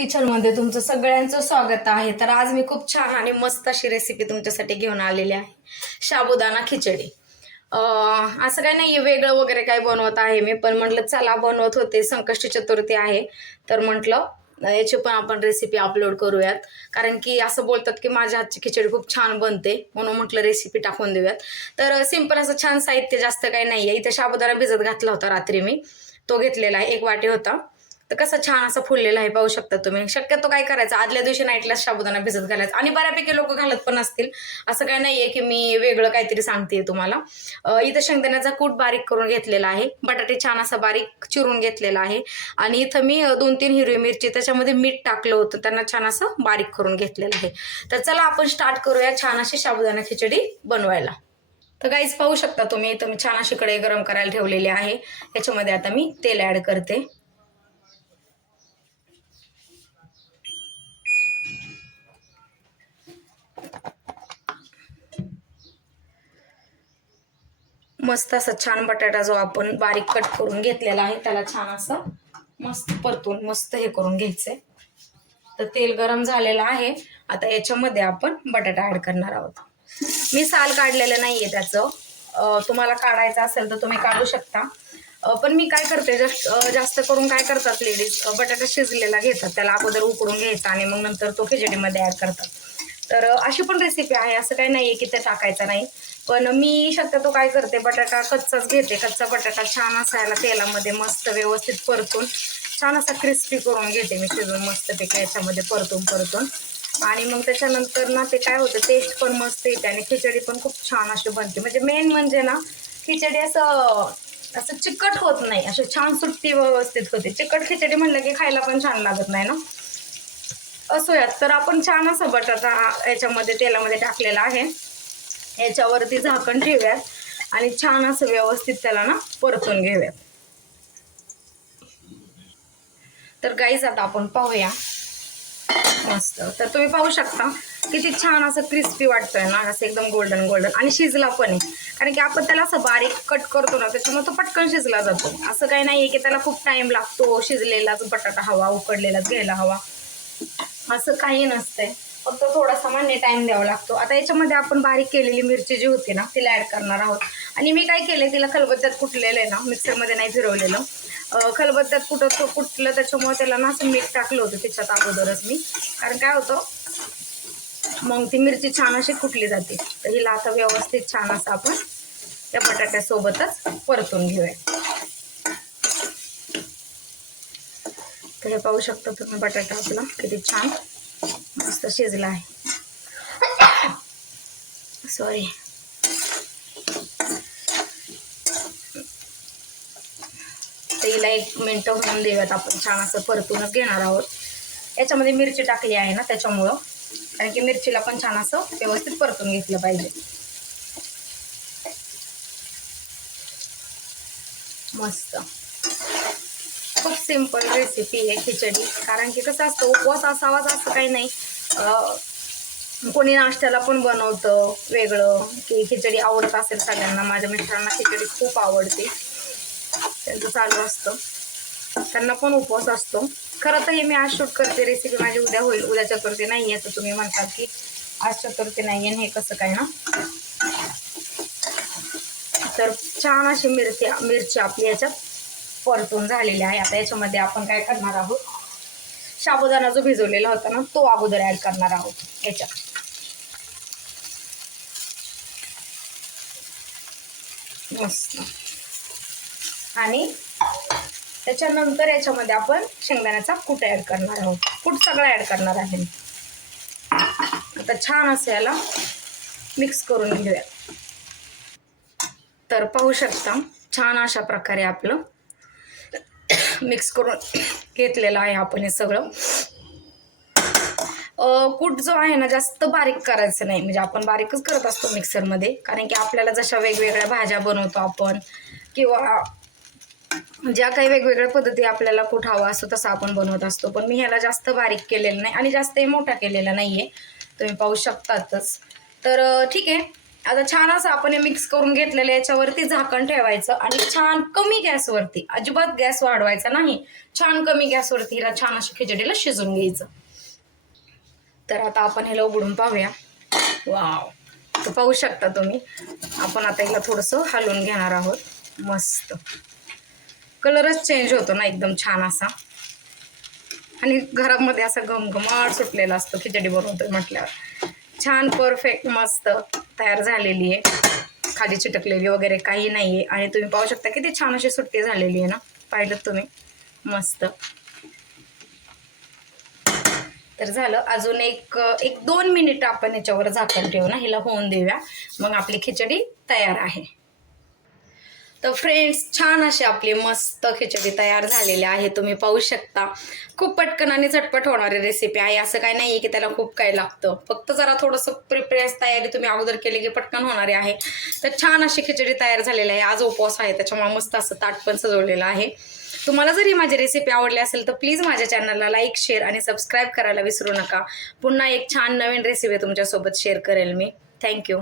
किचनमध्ये तुमचं सगळ्यांचं स्वागत आहे। तर आज मी खूप छान आणि मस्त अशी रेसिपी तुमच्यासाठी घेऊन आलेली आहे, साबुदाणा खिचडी। असं काही नाही वेगळं वगैरे काय बनवत आहे मी, पण म्हटलं चला बनवत होते, संकष्टी चतुर्थी आहे तर म्हटलं याची पण आपण रेसिपी अपलोड करूयात। कारण की असं बोलतात की माझ्या हातची खिचडी खूप छान बनते, म्हणून म्हटलं रेसिपी टाकून देऊयात। तर सिंपल असं छान साहित्य जास्त काही नाहीये। इथे साबुदाणा भिजत घातला होता रात्री मी, तो घेतलेला आहे, 1 वाटी होता। तर कसं छान असं फुललेलं आहे, पाहू शकता तुम्ही। शक्यतो काय करायचं, आदल्या दिवशी नाईटला साबुदाणा भिजत घालायचा, आणि बऱ्यापैकी लोक घालत पण असतील, असं काय नाहीये की मी वेगळं काहीतरी सांगते तुम्हाला। इथं शेंगदाण्याचा कूट बारीक करून घेतलेला आहे, बटाटे छान असा बारीक चिरून घेतलेला आहे, आणि इथं मी 2-3 हिरवी मिरची, त्याच्यामध्ये मीठ टाकलं होतं, त्यांना छान असं बारीक करून घेतलेलं आहे। तर चला आपण स्टार्ट करूया छान अशी साबुदाणा खिचडी बनवायला। तर गाईज पाहू शकता तुम्ही, इथं मी छान अशी कढई गरम करायला ठेवलेली आहे, याच्यामध्ये आता मी तेल ऍड करते। मस्त असं छान बटाटा जो आपण बारीक कट करून घेतलेला आहे, त्याला छान असं मस्त परतून मस्त हे करून घ्यायचंय। तर तेल गरम झालेलं आहे, आता याच्यामध्ये आपण बटाटा ऍड करणार आहोत। मी साल काढलेलं नाहीये त्याचं, तुम्हाला काढायचं असेल तर तुम्ही काढू शकता। पण मी काय करते, जास्त करून काय करतात लेडीज, बटाटा शिजलेला घेतात, त्याला अगोदर उकडून घ्यायचा आणि मग नंतर तो खिचडीमध्ये ऍड करतात। तर अशी पण रेसिपी आहे, असं काही नाहीये की ते टाकायचं नाही। पण मी शक्यतो काय करते, बटाटा कच्चाच घेते, कच्चा बटाटा छान असायला तेलामध्ये मस्त व्यवस्थित परतून छान असा क्रिस्पी करून घेते मी, शिजून मस्तपैकी याच्यामध्ये परतून आणि मग त्याच्यानंतर ना ते काय होतं, टेस्ट पण मस्त येते आणि खिचडी पण खूप छान अशी बनते। म्हणजे मेन म्हणजे ना, खिचडी असं चिकट होत नाही, अशी छान सुट्टी व्यवस्थित होते। चिकट खिचडी म्हणलं की खायला पण छान लागत नाही ना। असोयात, तर आपण छान असा बटाटा याच्यामध्ये तेलामध्ये टाकलेला आहे, याच्यावरती झाकण ठेवूयात आणि छान असं व्यवस्थित त्याला ना परतून घेऊयात। तर गाईज आता आपण पाहूया मस्त। तर तुम्ही पाहू शकता किती छान असं क्रिस्पी वाटतंय ना, असं एकदम गोल्डन गोल्डन, आणि शिजला पण आहे, कारण की आपण त्याला असं बारीक कट करतो ना, त्याच्यामुळे तो पटकन शिजला जातो। असं काही नाहीये की त्याला खूप टाइम लागतो, शिजलेलाच बटाटा हवा, उकडलेलाच घ्यायला हवा, असं काही नसतंय, फक्त थोडासा मान्य टाइम द्यावा लागतो। आता याच्यामध्ये आपण बारीक केलेली मिरची जी होती ना, तिला ऍड करणार आहोत। आणि मी काय केलंय, तिला खलबत्त्यात कुटलेलं आहे ना, मिक्सरमध्ये नाही फिरवलेलं, खलबत्त्यात कुटलं, त्याच्यामुळे त्याला ना असं मीठ टाकलं होतं त्याच्यात अगोदरच मी, कारण काय होतं मग ती मिरची छान अशी कुटली जाते। तर हिला आता व्यवस्थित छान असं आपण त्या बटाट्यासोबतच परतून घेऊया। तर हे पाहू शकता तुम्ही, बटाटा आपला किती छान मस्त शिजला आहे। सॉरी, हिला 1 मिनिट होऊन देऊयात, आपण छान असं परतूनच घेणार आहोत। याच्यामध्ये मिरची टाकली आहे ना त्याच्यामुळं, कारण की मिरचीला पण छान असं व्यवस्थित परतून घेतलं पाहिजे। मस्त, खूप सिंपल रेसिपी आहे खिचडी, कारण की कसं असतं, उपवास असावाच असं काही नाही, कोणी नाश्त्याला पण बनवतं वेगळं, की खिचडी आवडत असेल सगळ्यांना। माझ्या मिस्टरांना खिचडी खूप आवडते, त्यांचं चालू असतं, त्यांना पण उपवास असतो। खरं तर हे मी आज शूट करते रेसिपी, माझी उद्या होईल, उद्या चतुर्थी नाही आहे, तर तुम्ही म्हणतात की आज चतुर्थी नाही आहे, हे कसं काय ना। तर छान अशी मिरची आपली याच्यात परतून झालेली आहे। आता याच्यामध्ये आपण काय करणार आहोत, साबुदाणा जो भिजवलेला होता ना, तो अगोदर ऍड करणार आहोत याच्यात। मस्त, आणि त्याच्यानंतर याच्यामध्ये आपण शेंगदाण्याचा कूट ऍड करणार आहोत, कूट सगळं ऍड करणार आहे। आता छान असं याला मिक्स करून घेऊया। तर पाहू शकता छान अशा प्रकारे आपलं मिक्स करून घेतलेलं आहे आपण हे सगळं। कूट जो आहे ना, जास्त बारीक करायचं नाही, म्हणजे आपण बारीकच करत असतो मिक्सरमध्ये, कारण की आपल्याला जशा वेगवेगळ्या भाज्या बनवतो आपण, किंवा ज्या काही वेगवेगळ्या पद्धती आपल्याला कूट हवा असतो तसा आपण बनवत असतो। पण मी ह्याला जास्त बारीक केलेलं नाही आणि जास्तही मोठा केलेला नाहीये, तुम्ही पाहू शकतातच। तर ठीक आहे, आता छान असं आपण हे मिक्स करून घेतलेलं याच्यावरती झाकण ठेवायचं आणि छान कमी गॅसवरती, अजिबात गॅस वाढवायचा नाही, छान कमी गॅसवरती हिला छान अशी खिचडीला शिजून घ्यायचं. तर आता आपण ह्याला उघडून पाहूया. वाव, तर पाहू शकता तुम्ही. आपण आता हिला थोडंसं हलवून घेणार आहोत. मस्त कलरच चेंज होतो ना एकदम छान असा, आणि घरामध्ये असा घमघमाट सुटलेला असतो खिचडी बनवतोय म्हटल्यावर. छान परफेक्ट मस्त तयार झालेली आहे, खाली चिटकलेली वगैरे काही नाही आहे. आणि तुम्ही पाहू शकता किती छान अशी सुट्टी झालेली आहे ना, पाहिलं तुम्ही. मस्त. तर झालं. अजून एक 2 मिनिट आपण याच्यावर झाकण ठेवू ना, हिला होऊन देऊया, मग आपली खिचडी तयार आहे. तर फ्रेंड्स, छान अशी आपली मस्त खिचडी तयार झालेली आहे. तुम्ही पाहू शकता. खूप पटकन आणि झटपट होणारी रेसिपी आहे. असं काही नाही की त्याला खूप काही लागतं, फक्त जरा थोडंसं प्रिपेअर तयारी तुम्ही अगोदर केली की पटकन होणारी आहे. तर छान अशी खिचडी तयार झालेली आहे. आज उपवास आहे त्याच्यामुळे मस्त असं ताट पण सजवलेलं आहे. तुम्हाला जरी माझी रेसिपी आवडली असेल तर प्लीज माझ्या चॅनलला लाईक, शेअर आणि सबस्क्राईब करायला विसरू नका. पुन्हा एक छान नवीन रेसिपी तुमच्यासोबत शेअर करेल मी. थँक्यू.